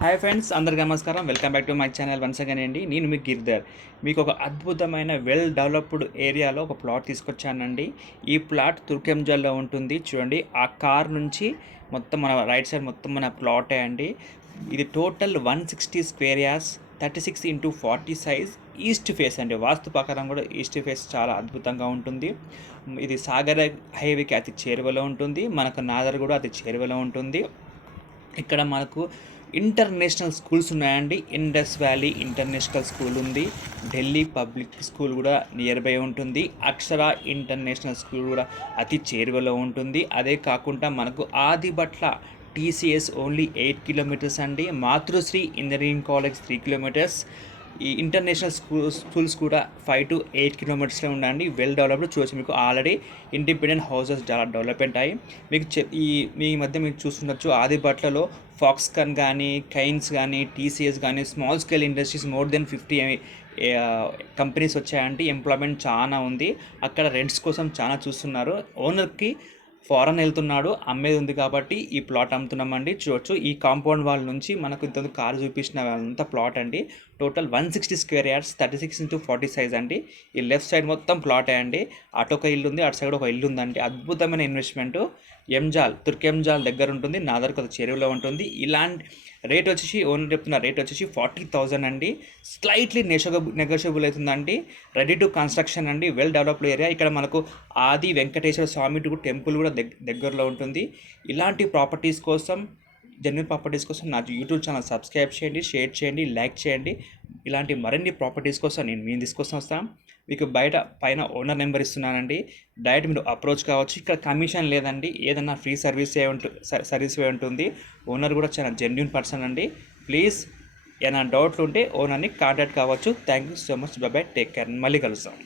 Hi friends, అందరికీ నమస్కారం. Welcome back to my channel once again అండి. నేను మీ గిర్ధర్. మీకు ఒక అద్భుతమైన వెల్ డెవలప్డ్ ఏరియాలో ఒక ప్లాట్ తీసుకొచ్చానండి. ఈ ప్లాట్ తుర్కెంజల్లో ఉంటుంది. చూడండి, ఆ కార్ నుంచి మొత్తం మన రైట్ సైడ్ మొత్తం మన ప్లాటే అండి. ఇది total 160 square yards, 36x40 size, east face అండి. వాస్తు ప్రకారం కూడా ఈస్ట్ ఫేస్ చాలా అద్భుతంగా ఉంటుంది. ఇది సాగర్ హైవేకి అతి చేరువలో ఉంటుంది. మనకు నాదర్ కూడా అతి చేరువలో ఉంటుంది. ఇక్కడ మనకు ఇంటర్నేషనల్ స్కూల్స్ ఉన్నాయండి. ఇండస్ వ్యాలీ ఇంటర్నేషనల్ స్కూల్ ఉంది. ఢిల్లీ పబ్లిక్ స్కూల్ కూడా నియర్ బై ఉంటుంది. అక్షర ఇంటర్నేషనల్ స్కూల్ కూడా అతి చేరువలో ఉంటుంది. అదే కాకుండా మనకు ఆదిబట్ల టీసీఎస్ ఓన్లీ 8 కిలోమీటర్స్ అండి. మాతృశ్రీ ఇంజనీరింగ్ కాలేజ్ 3 కిలోమీటర్స్. ఈ ఇంటర్నేషనల్ స్కూల్స్ కూడా 5 to 8 కిలోమీటర్స్లో ఉండండి. Well developed. చూసి మీకు ఆల్రెడీ ఇండిపెండెంట్ హౌసెస్ చాలా డెవలప్మెంట్ అయ్యి మీకు మీ మధ్య మీరు చూస్తుండొచ్చు. ఆదిబట్లలో ఫాక్స్కాన్ కానీ, కైన్స్ కానీ, టీసీఎస్ కానీ, small scale industries more than 50 companies వచ్చాయంటే ఎంప్లాయ్మెంట్ చాలా ఉంది. అక్కడ రెంట్స్ కోసం చాలా చూస్తున్నారు. ఓనర్కి ఫారెన్ వెళ్తున్నాడు, అమ్మేది ఉంది కాబట్టి ఈ ప్లాట్ అమ్ముతున్నామండి. చూడొచ్చు, ఈ కాంపౌండ్ వాల్ నుంచి మనకు ఇంత కారు చూపించిన అంత ప్లాట్ అండి. Total 160 square yards, 36x40 size అండి. ఈ లెఫ్ట్ సైడ్ మొత్తం ప్లాటే అండి. అటు ఒక ఇల్లు ఉంది, అటు సైడ్ ఒక ఇల్లు ఉందండి. అద్భుతమైన ఇన్వెస్ట్మెంట్. తుర్కెంజాల్ దగ్గర ఉంటుంది, నాదర్ కొద్ది చెరువులో ఉంటుంది. ఇలాంటి రేట్ వచ్చేసి ఓనర్ చెప్తున్న రేట్ వచ్చేసి 40,000 అండి. స్లైట్లీ నెగోషియబుల్ అవుతుందండి. రెడీ టు కన్స్ట్రక్షన్ అండి. Well developed area. ఇక్కడ మనకు ఆది వెంకటేశ్వర స్వామి టెంపుల్ కూడా దగ్గరలో ఉంటుంది. ఇలాంటి ప్రాపర్టీస్ కోసం, జెన్యూన్ ప్రాపర్టీస్ కోసం నా యూట్యూబ్ ఛానల్ సబ్స్క్రైబ్ చేయండి, షేర్ చేయండి, లైక్ చేయండి. ఇలాంటి మరిన్ని ప్రాపర్టీస్ కోసం మేము తీసుకొస్తాం వస్తాం. మీకు పైన ఓనర్ నెంబర్ ఇస్తున్నానండి. డైరెక్ట్ మీరు అప్రోచ్ కావచ్చు. ఇక్కడ కమిషన్ లేదండి. ఏదన్నా ఫ్రీ సర్వీస్ ఉంటుంది. ఓనర్ కూడా చాలా జెన్యూన్ పర్సన్ అండి. ప్లీజ్ ఏమైనా డౌట్లు ఉంటే ఓనర్ని కాంటాక్ట్ కావచ్చు. Thank you so much. Bye, take care. మళ్ళీ కలుస్తాం.